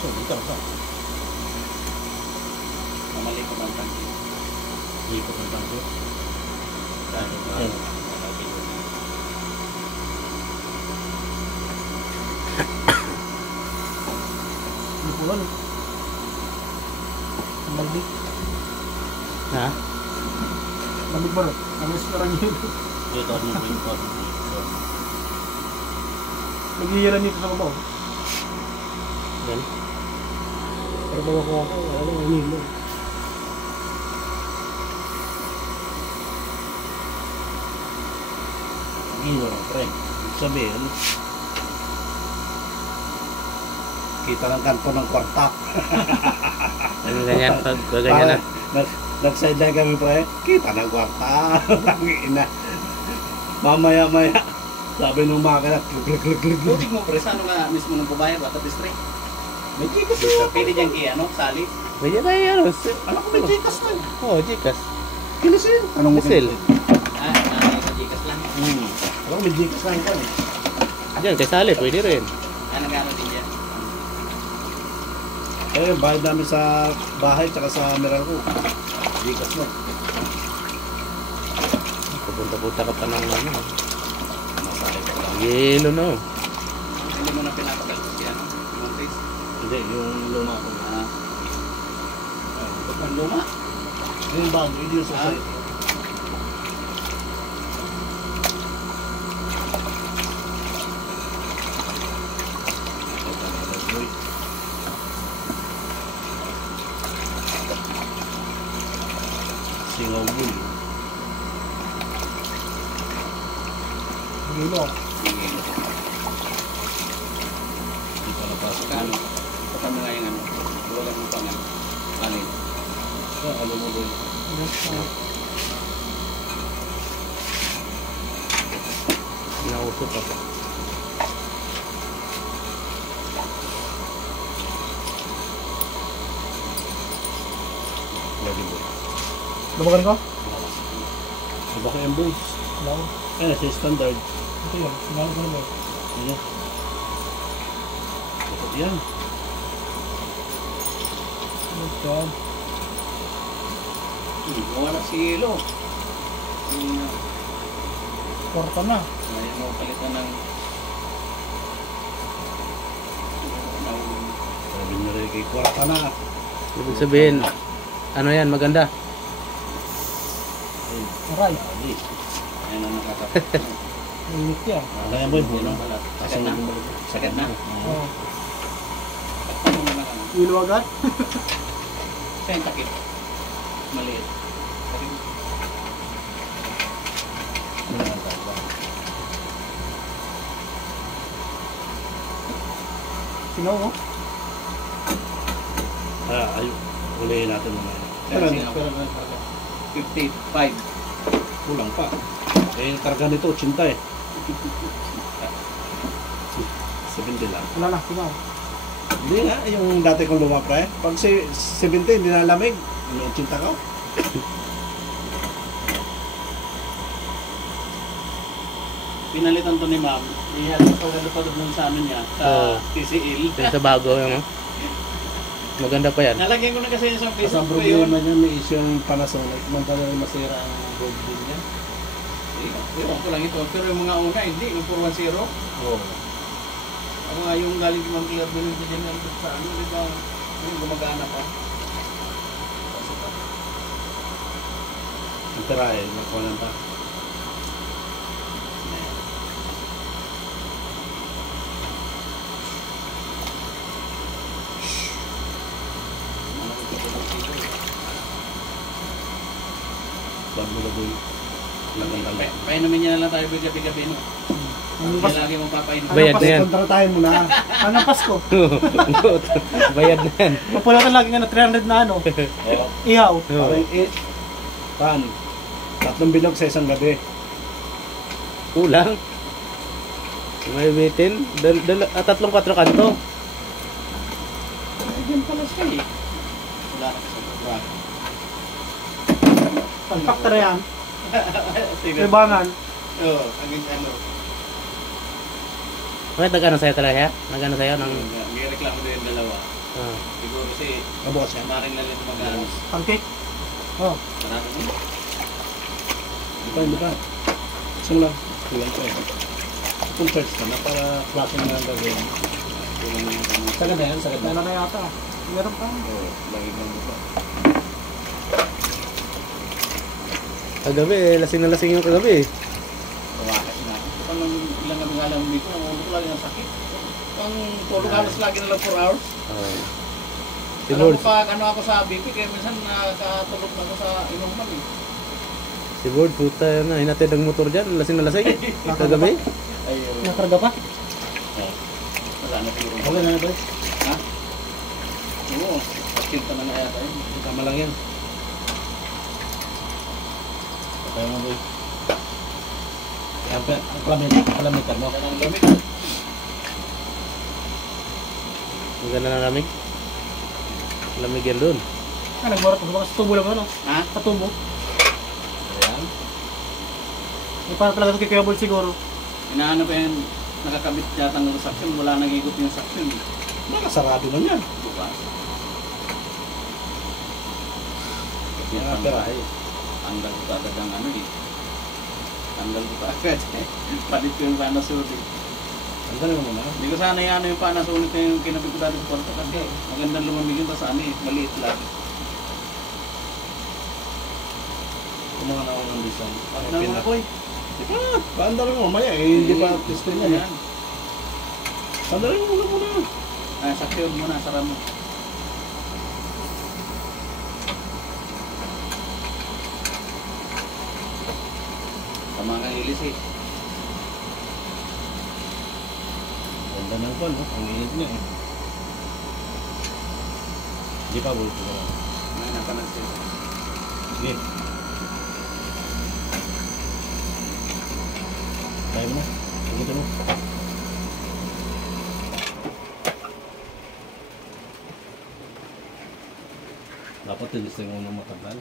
So, ikaw ka. Mamalikot ang tangki. Ikot ng tangko. Dahil Lipunan. Malamig. Ha? Malamig ba rin? Ang isparang yun. Ito ang ito. Nag-iilan dito sa babaw. Yan. Pero bawa ko ako, ano, umilo. Ino, pre. Sabihin, kita ng kanto ng kwarta. Ano ganyan? Pag ganyan na. Nag-sideline kami, pre. Kita ng kwarta. Tangina. Mamaya-maya. Sabi nung makina, klik. Lutig mo pre, saan nga mismo ng babae ba? Tapos tre? May Gcash na. Pwede dyan kaya, ano? Sali? Pwede na yan. Alam ko may Gcash na. Oo, Gcash. Kinasin. Anong Kisil. Sa Gcash lang. Alam ko may Gcash na ito. Diyan, kay Sally, pwede rin. Nag-ano din dyan? Eh, bayad namin sa bahay tsaka sa Meralco. Gcash na. Pupunta-punta ka pa ng ano. Masaya ka lang. Yelo no. Hindi mo na pinapagal ko siya, no? Yung face. Hindi, yung luma ko. Ang luma? Yung bago, hindi yung society. Singaw mo. Umilo. Hindi pa napasok. Kano? Kasama nga yung ano. Duwagan mo pang ano. Kanin. Alam mo ba yun? Nausok ako. Lagi mo. Lumagan ko? Diba ko yung boys? Wala ko. Si standard. Ito yun. Sinalo ko na ba? Ano? Dapat yan. Ito. Wala si Yelo. Kwarta na. Ngayon mo palitan ng... Sabi nyo rin kay kwarta na. Ibig sabihin, ano yan, maganda. Aray. Ali. Ayan ang nakakapit. Ulit yan. Kaya mo yung buno. Sakit na? Sakit na? Oo. Paano mo na ano? Ilo agad? Siya yung takip. Maliit. Takip. Sinaw mo? Ayun. Ulihin natin naman. Pero na 55. Kulang pa. Eh, yung karga nito, 80 eh. 70 lang. Wala na. Sinaw. Hindi nga, yung dati kong lumapre. Pag 70, hindi na lamig. Ano, 80 ka? Pinalitan to ni ma'am. Ihalap pa doon sa ano niya. Sa TCL. Yung sa bago, yung maganda pa yan. Nalagyan ko na kasi sa Kasi Facebook ang ko yun. problema niya, may issue yung Panasonic. Mantala na masira ang board din niya. Ewan ko lang ito. Pero yung mga una, hindi. Yung 410. Oo. Ang mga yung galing yung mga bilhin ko dyan sa ano, di ba? Yung gumagana pa. Ang tirahin, nakuha lang pa. Bago na doon. Nagandang. Painumin niya na lang tayo gabi-gabi, no? Hindi lagi mong papainom. Bayad na yan. Kontratahin mo na. Hanggang Pasko. Bayad na yan. Papulatan lagi nga na 300 na ano. Oo. Ihaw. Parang pan. 3 bilog sa isang gabi. Kulang. May bitin. 3-4 kanto. Diyan pala siya eh. Wala na kasi. Pag-factor yan. Sige. Libangan. Oo, agad ano. Bakit nag-ano sa'yo talaga? Nag-ano sa'yo ng... May reklamo din yung dalawa. Ah. Siguro si Mabukas yan. Maring Lalit mag-ano. Pancake? Oh. Marami mo. Hindi pa. Isang lang. Kulang ko eh. Kung church ka na para klase na lang gagawin. Kulang na yung tanong. Sagad na yan, sagad na. Wala na yata. Meron pa. Oo, lagi kang buka. Kagabi, lasing na lasing yung kagabi. Kawakas na. Ito nang ilang gabi nga lang dito, nangulo ko lagi ng sakit. Ang tulog halos lagi na lang 4 hours. Si Alam Board, mo pa, ano ako sa BP, kaya minsan nakatulog na ako sa inuman eh. si Board, puta na, hinatid ang motor dyan, lasing na lasing. Kagabi. Ayun. Nakarga pa? Wala na siguro. Okay na ba? Ha? Oo, sakit ka na na yata yun. Tama lang yan. Kaya mo boy. Ang kalamitan mo. Yan ang lamig. Ang ganda ng lamig. Lamig yan doon. Ah, nagburat ko. Baka sa tubo lang ano? Ha? Sa tubo. Ayan. Yung para talaga sa kikayabol siguro. Inaano pa yan, nakakabit yata ng suction, wala nang ikot yung suction. Baka sarado na yan. Bukas. Mga pera eh. Tanggal ko agad ang ano eh. Tanggal ko agad eh. Palit ko yung Panasonic eh. Ang galing mo na. Hindi ko sana ano yung Panasonic na yung kinabit ko dati sa kwarto kasi magandang lumamig yun, tapos ano eh, maliit lang. Yung mga naunang design. Pag na mga boy. Diba? Paanda rin mo mamaya eh. Hindi pa testing yan eh. Yan. Paanda rin mo muna. Ah, sakyo muna, sara mo. Tama kang ilis eh. Ganda ng kon, no? Ang init niya eh. Hindi pa, bulto na lang. May napanag siya. Sige. Kaya mo na. Pagkita mo. Dapat tinisting mo ng matagal.